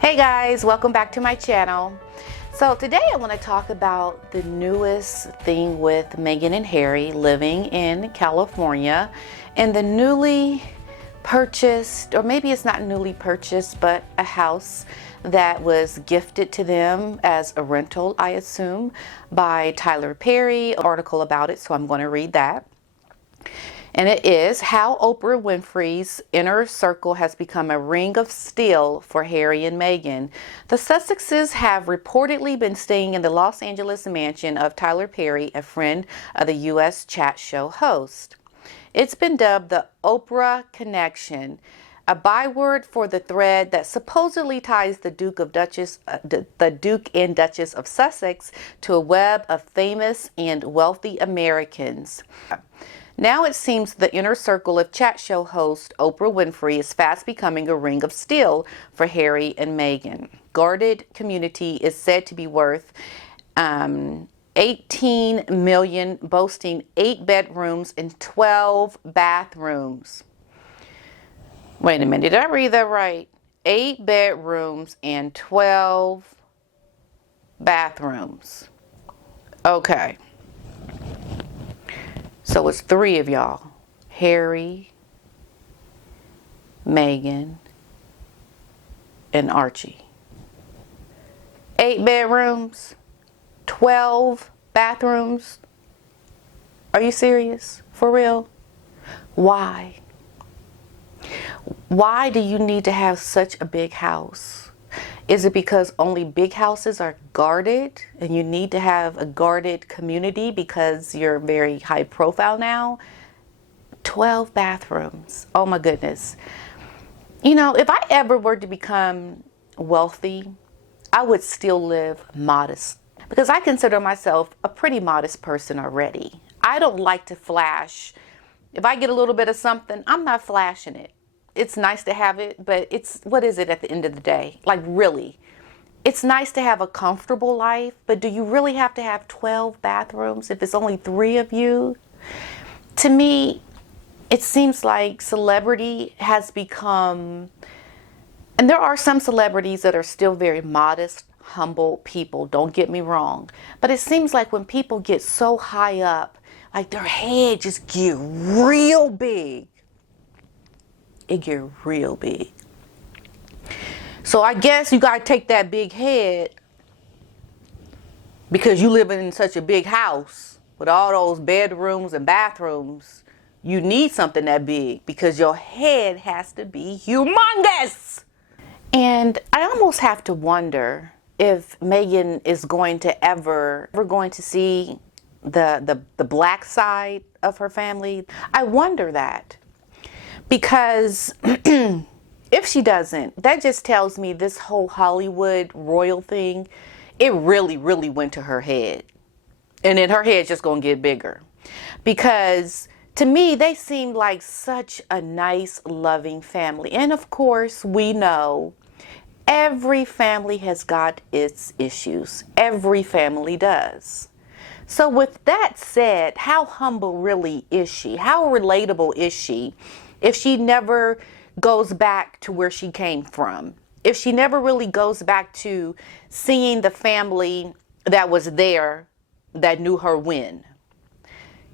Hey guys, welcome back to my channel. So today I want to talk about the newest thing with Meghan and Harry living in California and the newly purchased, or maybe it's not newly purchased, but a house that was gifted to them as a rental, I assume, by Tyler Perry. An article about it, so I'm going to read that. And it is how Oprah Winfrey's inner circle has become a ring of steel for Harry and Meghan. The Sussexes have reportedly been staying in the Los Angeles mansion of Tyler Perry, a friend of the U.S. chat show host. It's been dubbed the Oprah Connection, a byword for the thread that supposedly ties the Duke and Duchess of Sussex to a web of famous and wealthy Americans. Now it seems the inner circle of chat show host Oprah Winfrey is fast becoming a ring of steel for Harry and Meghan. Guarded community is said to be worth $18 million, boasting 8 bedrooms and 12 bathrooms. Wait a minute, did I read that right? 8 bedrooms and 12 bathrooms. Okay. So it's 3 of y'all, Harry, Meghan, and Archie. 8 bedrooms, 12 bathrooms. Are you serious? For real? Why? Why do you need to have such a big house? Is it because only big houses are guarded and you need to have a guarded community because you're very high profile now? 12 bathrooms. Oh my goodness. You know, if I ever were to become wealthy, I would still live modest because I consider myself a pretty modest person already. I don't like to flash. If I get a little bit of something, I'm not flashing it. It's nice to have it, but it's, what is it at the end of the day? Like, really? It's nice to have a comfortable life, but do you really have to have 12 bathrooms if it's only 3 of you? To me, it seems like celebrity has become, and there are some celebrities that are still very modest, humble people, don't get me wrong. But it seems like when people get so high up, like their head just get real big. It get real big. So I guess you gotta take that big head because you live in such a big house with all those bedrooms and bathrooms. You need something that big because your head has to be humongous. And I almost have to wonder if Meghan is going to ever going to see the black side of her family. I wonder that. Because if she doesn't, that just tells me this whole Hollywood royal thing, it really, really went to her head. And then her head's just going to get bigger. Because to me, they seem like such a nice, loving family. And of course, we know every family has got its issues. Every family does. So with that said, how humble really is she? How relatable is she? If she never goes back to where she came from, if she never really goes back to seeing the family that was there that knew her when.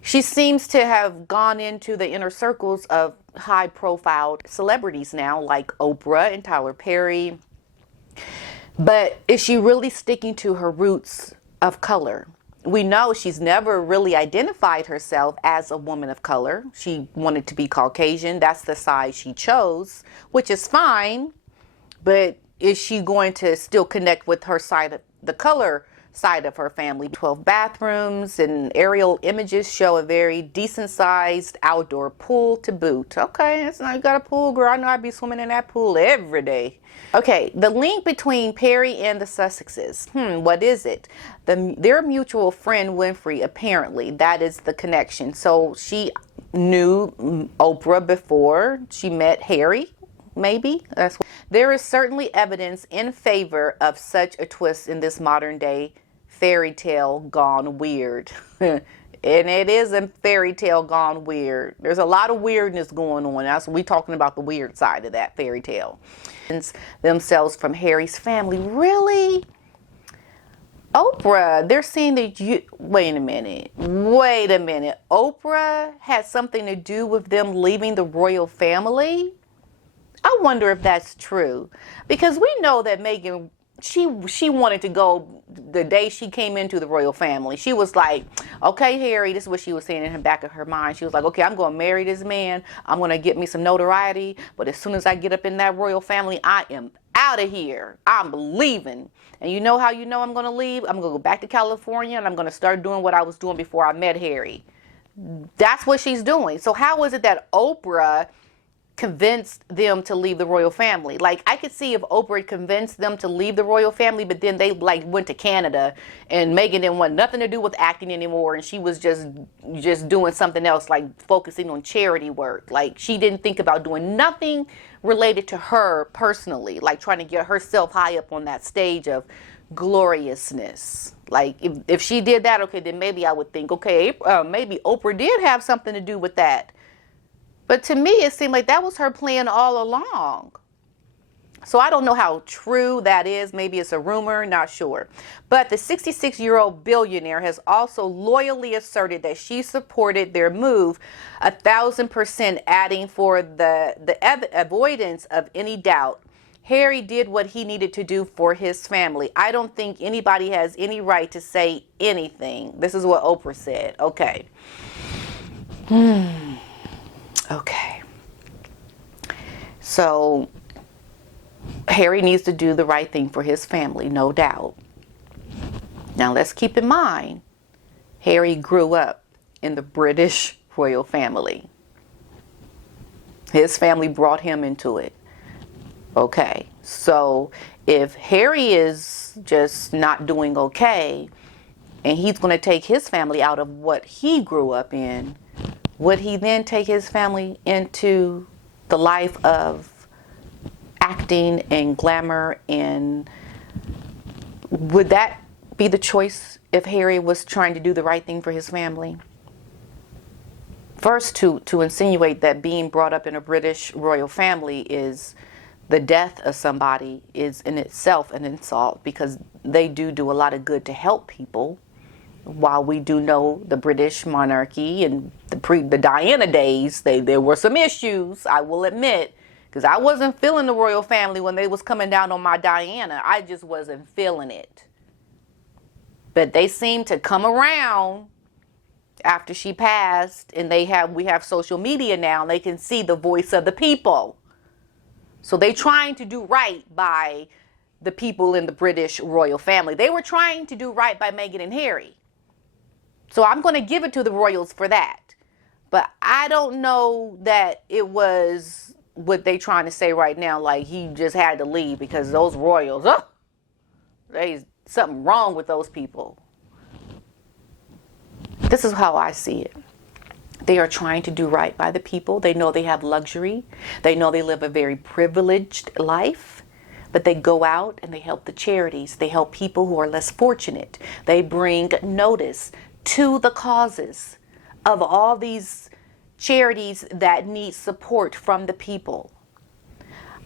She seems to have gone into the inner circles of high profile celebrities now, like Oprah and Tyler Perry. But is she really sticking to her roots of color? We know she's never really identified herself as a woman of color. She wanted to be Caucasian. That's the side she chose, which is fine. But is she going to still connect with her side of the color side of her family? 12 bathrooms and aerial images show a very decent sized outdoor pool to boot. Okay, that's not, you got a pool, girl. I know I'd be swimming in that pool every day. Okay, the link between Perry and the Sussexes. What is it? Their mutual friend Winfrey, apparently. That is the connection. So she knew Oprah before she met Harry, maybe. There is certainly evidence in favor of such a twist in this modern day fairy tale gone weird. And it is a fairy tale gone weird. There's a lot of weirdness going on. That's we talking about the weird side of that fairy tale. Themselves from Harry's family. Really? Oprah, they're saying that you, wait a minute. Oprah had something to do with them leaving the royal family? I wonder if that's true. Because we know that Meghan, she wanted to go the day she came into the royal family. She was like, okay, Harry, this is what she was saying in the back of her mind. She was like, okay, I'm going to marry this man. I'm going to get me some notoriety. But as soon as I get up in that royal family, I am out of here. I'm leaving. And you know how you know I'm going to leave? I'm going to go back to California and I'm going to start doing what I was doing before I met Harry. That's what she's doing. So how is it that Oprah convinced them to leave the royal family? Like, I could see if Oprah convinced them to leave the royal family, but then they like went to Canada and Meghan didn't want nothing to do with acting anymore, and she was just doing something else, like focusing on charity work. Like, she didn't think about doing nothing related to her personally, like trying to get herself high up on that stage of gloriousness. Like, if she did that, okay, then maybe I would think, okay, maybe Oprah did have something to do with that. But to me, it seemed like that was her plan all along. So I don't know how true that is. Maybe it's a rumor, not sure. But the 66-year-old billionaire has also loyally asserted that she supported their move 1,000%, adding, for the avoidance of any doubt, Harry did what he needed to do for his family. I don't think anybody has any right to say anything. This is what Oprah said. Okay. Okay. So Harry needs to do the right thing for his family, no doubt. Now let's keep in mind, Harry grew up in the British royal family. His family brought him into it. Okay. So if Harry is just not doing okay, and he's going to take his family out of what he grew up in, would he then take his family into the life of acting and glamour? And would that be the choice if Harry was trying to do the right thing for his family? First, to insinuate that being brought up in a British royal family is the death of somebody is in itself an insult, because they do a lot of good to help people. While we do know the British monarchy and the Diana days, there were some issues, I will admit, because I wasn't feeling the royal family when they was coming down on my Diana. I just wasn't feeling it. But they seemed to come around after she passed, and we have social media now, and they can see the voice of the people. So they trying to do right by the people in the British royal family. They were trying to do right by Meghan and Harry. So I'm going to give it to the royals for that. But I don't know that it was what they trying to say right now, like he just had to leave because those royals, there's something wrong with those people. This is how I see it. They are trying to do right by the people. They know they have luxury. They know they live a very privileged life. But they go out and they help the charities. They help people who are less fortunate. They bring notice to the causes of all these charities that need support from the people.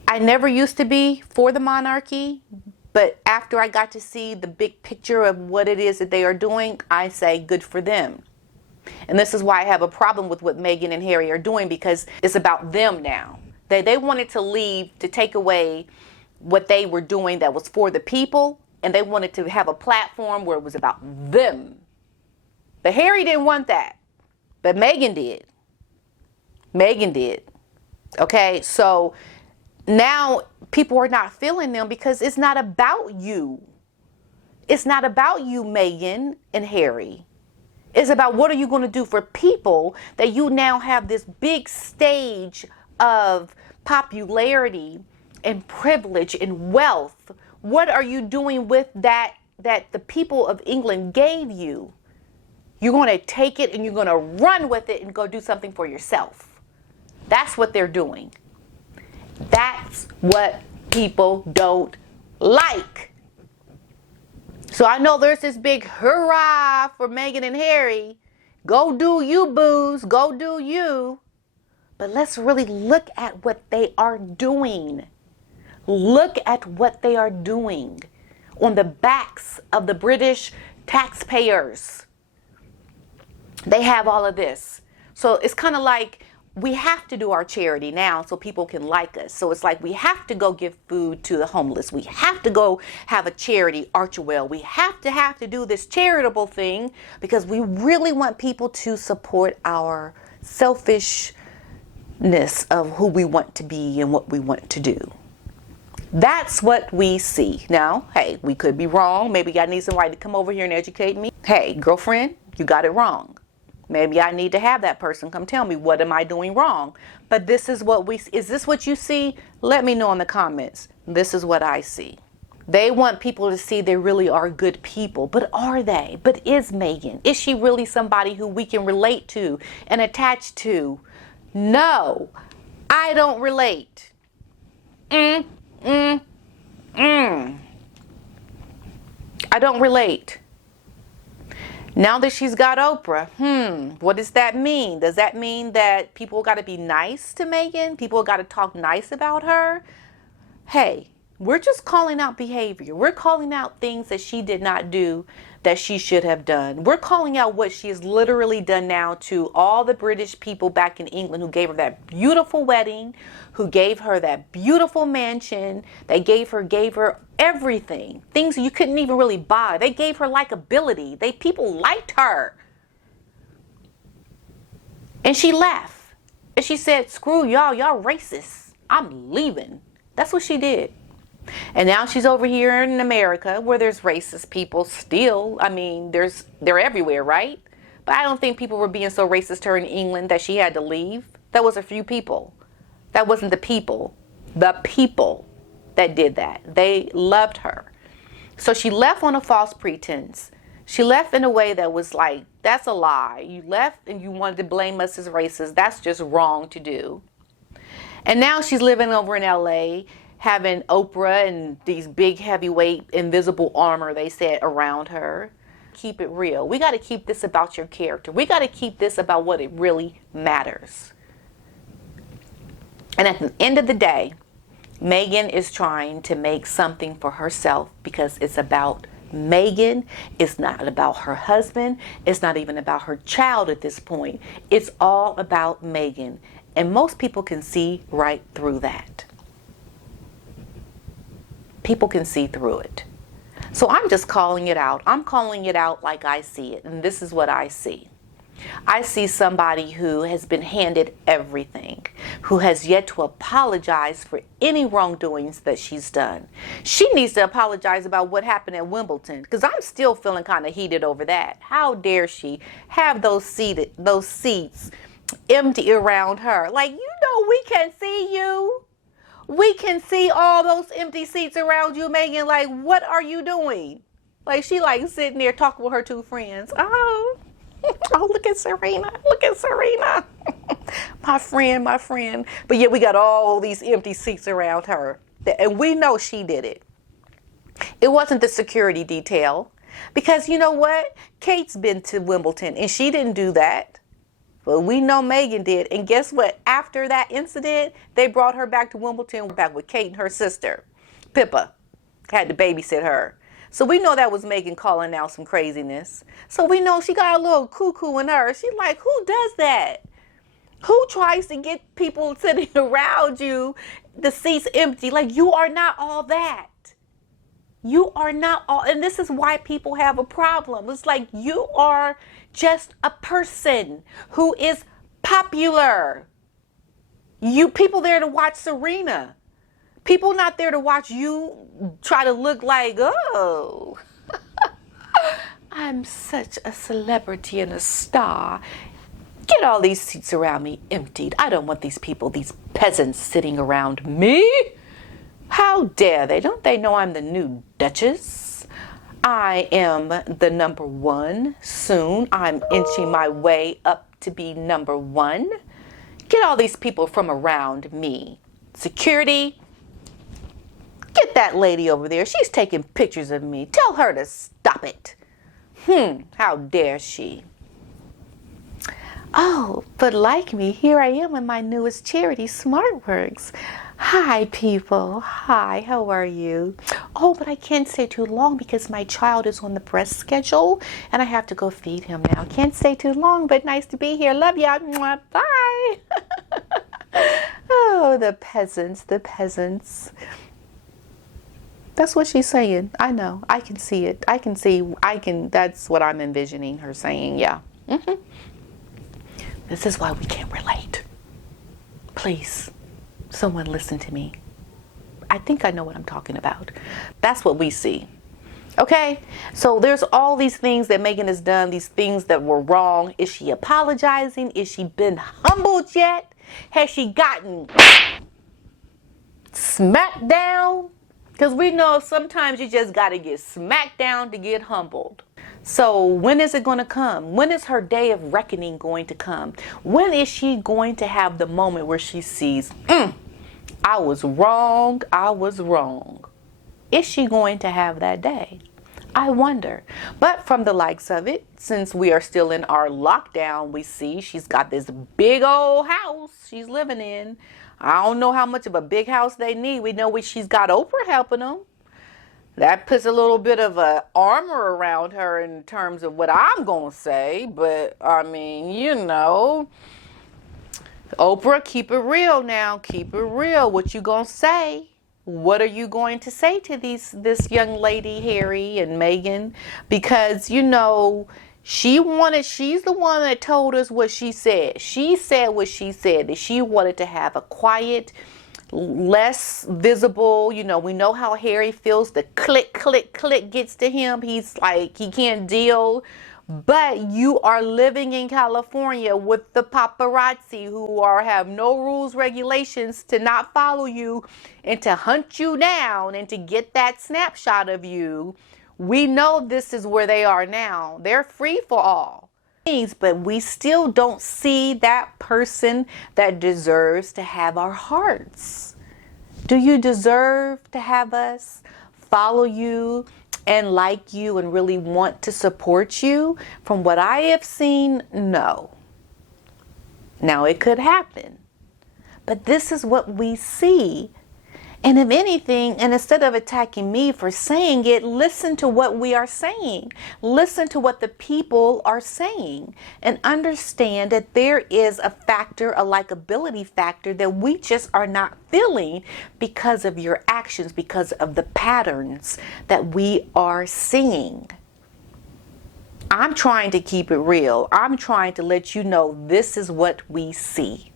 I never used to be for the monarchy, but after I got to see the big picture of what it is that they are doing, I say good for them. And this is why I have a problem with what Meghan and Harry are doing, because it's about them now. They wanted to leave, to take away what they were doing that was for the people, and they wanted to have a platform where it was about them. But Harry didn't want that. But Meghan did. Meghan did. Okay, so now people are not feeling them because it's not about you. It's not about you, Meghan and Harry. It's about what are you going to do for people that you now have this big stage of popularity and privilege and wealth. What are you doing with that the people of England gave you? You're going to take it and you're going to run with it and go do something for yourself. That's what they're doing. That's what people don't like. So I know there's this big hurrah for Meghan and Harry Go do you, booze. Go do you. But let's really look at what they are doing. Look at what they are doing on the backs of the British taxpayers. They have all of this. So it's kind of like we have to do our charity now so people can like us. So it's like we have to go give food to the homeless. We have to go have a charity, Archwell. We have to do this charitable thing because we really want people to support our selfishness of who we want to be and what we want to do. That's what we see. Now, hey, we could be wrong. Maybe I need somebody to come over here and educate me. Hey, girlfriend, you got it wrong. Maybe I need to have that person come tell me what am I doing wrong. But this is what we see. Is this what you see? Let me know in the comments. This is what I see. They want people to see they really are good people. But are they? But is Megan? Is she really somebody who we can relate to and attach to? No, I don't relate. I don't relate. Now that she's got Oprah, what does that mean? Does that mean that people got to be nice to Megan? People got to talk nice about her? Hey, we're just calling out behavior. We're calling out things that she did not do that she should have done. We're calling out what she has literally done now to all the British people back in England who gave her that beautiful wedding, who gave her that beautiful mansion. They gave her everything. Things you couldn't even really buy. They gave her likability. People liked her. And she left. And she said, screw y'all racist. I'm leaving. That's what she did. And now she's over here in America where there's racist people still. I mean, they're everywhere, right? But I don't think people were being so racist to her in England that she had to leave. That was a few people. That wasn't the people. The people that did that. They loved her. So she left on a false pretense. She left in a way that was like, that's a lie. You left and you wanted to blame us as racist. That's just wrong to do. And now she's living over in LA, having Oprah and these big heavyweight invisible armor, they said, around her. Keep it real. We got to keep this about your character. We got to keep this about what it really matters. And at the end of the day, Megan is trying to make something for herself because it's about Megan. It's not about her husband. It's not even about her child at this point. It's all about Megan. And most people can see right through that. People can see through it. So I'm just calling it out. I'm calling it out like I see it. And this is what I see. I see somebody who has been handed everything, who has yet to apologize for any wrongdoings that she's done. She needs to apologize about what happened at Wimbledon, because I'm still feeling kind of heated over that. How dare she have those seats empty around her? Like, we can see you. We can see all those empty seats around you, Megan. Like, what are you doing? Like, she sitting there talking with her two friends. Oh, look at Serena. Look at Serena. my friend. But yet we got all these empty seats around her. And we know she did it. It wasn't the security detail. Because you know what? Kate's been to Wimbledon and she didn't do that. But we know Megan did. And guess what? After that incident, they brought her back to Wimbledon, back with Kate and her sister. Pippa had to babysit her. So we know that was Megan calling out some craziness. So we know she got a little cuckoo in her. She's like, who does that? Who tries to get people sitting around you, the seats empty? Like, you are not all that. You are not all, and this is why people have a problem. It's like you are just a person who is popular. People there to watch Serena. People not there to watch you try to look like, oh, I'm such a celebrity and a star. Get all these seats around me emptied. I don't want these people, these peasants sitting around me. How dare they? Don't they know I'm the new Duchess? I am the number one soon. I'm inching my way up to be number one. Get all these people from around me. Security, get that lady over there. She's taking pictures of me. Tell her to stop it. How dare she? Oh, but like me, here I am in my newest charity, SmartWorks. Hi, people. Hi, how are you? Oh, but I can't stay too long because my child is on the breast schedule and I have to go feed him now. Can't stay too long, but nice to be here. Love ya. Mwah. Bye. Oh, the peasants, the peasants. That's what she's saying. I know. I can see it. That's what I'm envisioning her saying. Yeah. This is why we can't relate. Please, someone listen to me. I think I know what I'm talking about. That's what we see. Okay? So there's all these things that Megan has done, these things that were wrong. Is she apologizing? Is she been humbled yet? Has she gotten smacked down? Because we know sometimes you just got to get smacked down to get humbled. So when is it going to come? When is her day of reckoning going to come? When is she going to have the moment where she sees, I was wrong, I was wrong? Is she going to have that day? I wonder. But from the likes of it, since we are still in our lockdown, we see she's got this big old house she's living in. I don't know how much of a big house they need. We know she's got Oprah helping them. That puts a little bit of a armor around her in terms of what I'm going to say. But, I mean, Oprah, keep it real now. Keep it real. What you going to say? What are you going to say to this young lady, Harry and Megan? Because, she's the one that told us what she said. She said what she said, that she wanted to have a quiet, less visible, we know how Harry feels. The click, click, click gets to him. He's like, he can't deal. But you are living in California with the paparazzi who have no rules, regulations to not follow you and to hunt you down and to get that snapshot of you. We know this is where they are now. They're free for all. But we still don't see that person that deserves to have our hearts. Do you deserve to have us follow you and like you and really want to support you? From what I have seen, no. Now it could happen, but this is what we see. And if anything, and instead of attacking me for saying it, listen to what we are saying. Listen to what the people are saying and understand that there is a factor, a likability factor that we just are not feeling because of your actions, because of the patterns that we are seeing. I'm trying to keep it real. I'm trying to let you know this is what we see.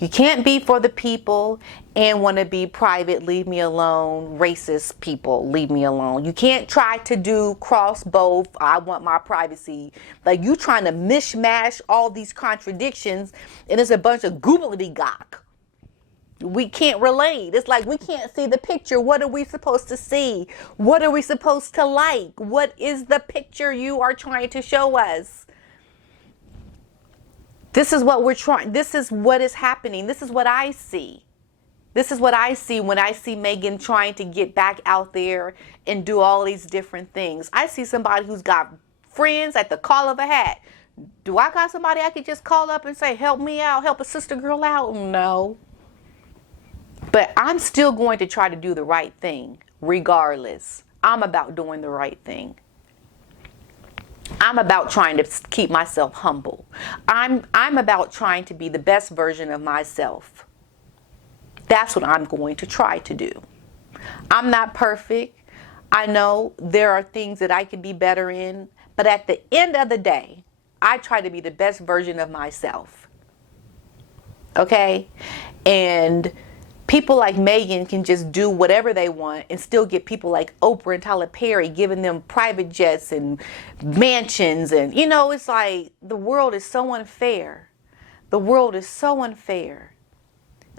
You can't be for the people and want to be private, leave me alone. Racist people, leave me alone. You can't try to do cross both. I want my privacy. Like, you trying to mishmash all these contradictions and it's a bunch of gobbledygook. We can't relate. It's like we can't see the picture. What are we supposed to see? What are we supposed to like? What is the picture you are trying to show us? This is what we're trying. This is what is happening. This is what I see. This is what I see when I see Megan trying to get back out there and do all these different things. I see somebody who's got friends at the call of a hat. Do I got somebody I could just call up and say, help me out, help a sister girl out? No. But I'm still going to try to do the right thing regardless. I'm about doing the right thing. I'm about trying to keep myself humble. I'm about trying to be the best version of myself. That's what I'm going to try to do. I'm not perfect. I know there are things that I could be better in, but at the end of the day, I try to be the best version of myself. Okay? And people like Megan can just do whatever they want and still get people like Oprah and Tyler Perry giving them private jets and mansions. And, it's like the world is so unfair. The world is so unfair.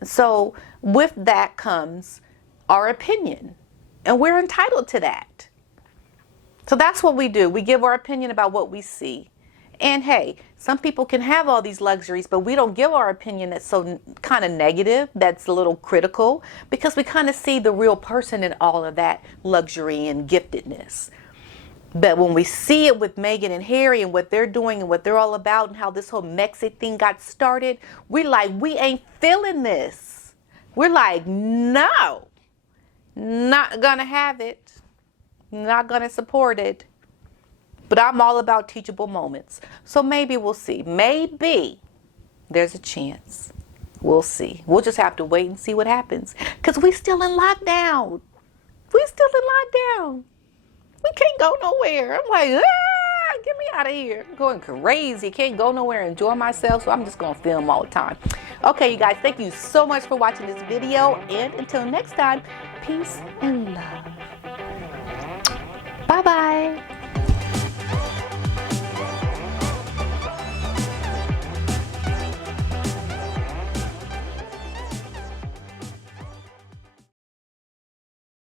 So with that comes our opinion. And we're entitled to that. So that's what we do. We give our opinion about what we see. And hey, some people can have all these luxuries, but we don't give our opinion that's so kind of negative, that's a little critical, because we kind of see the real person in all of that luxury and giftedness. But when we see it with Meghan and Harry and what they're doing and what they're all about and how this whole Mexit thing got started, we're like, we ain't feeling this. We're like, no, not gonna have it. Not gonna support it. But I'm all about teachable moments. So maybe we'll see. Maybe there's a chance. We'll see. We'll just have to wait and see what happens. Because we still in lockdown. We still in lockdown. We can't go nowhere. I'm like, get me out of here. I'm going crazy. Can't go nowhere, enjoy myself. So I'm just going to film all the time. Okay, you guys, thank you so much for watching this video. And until next time, peace and love.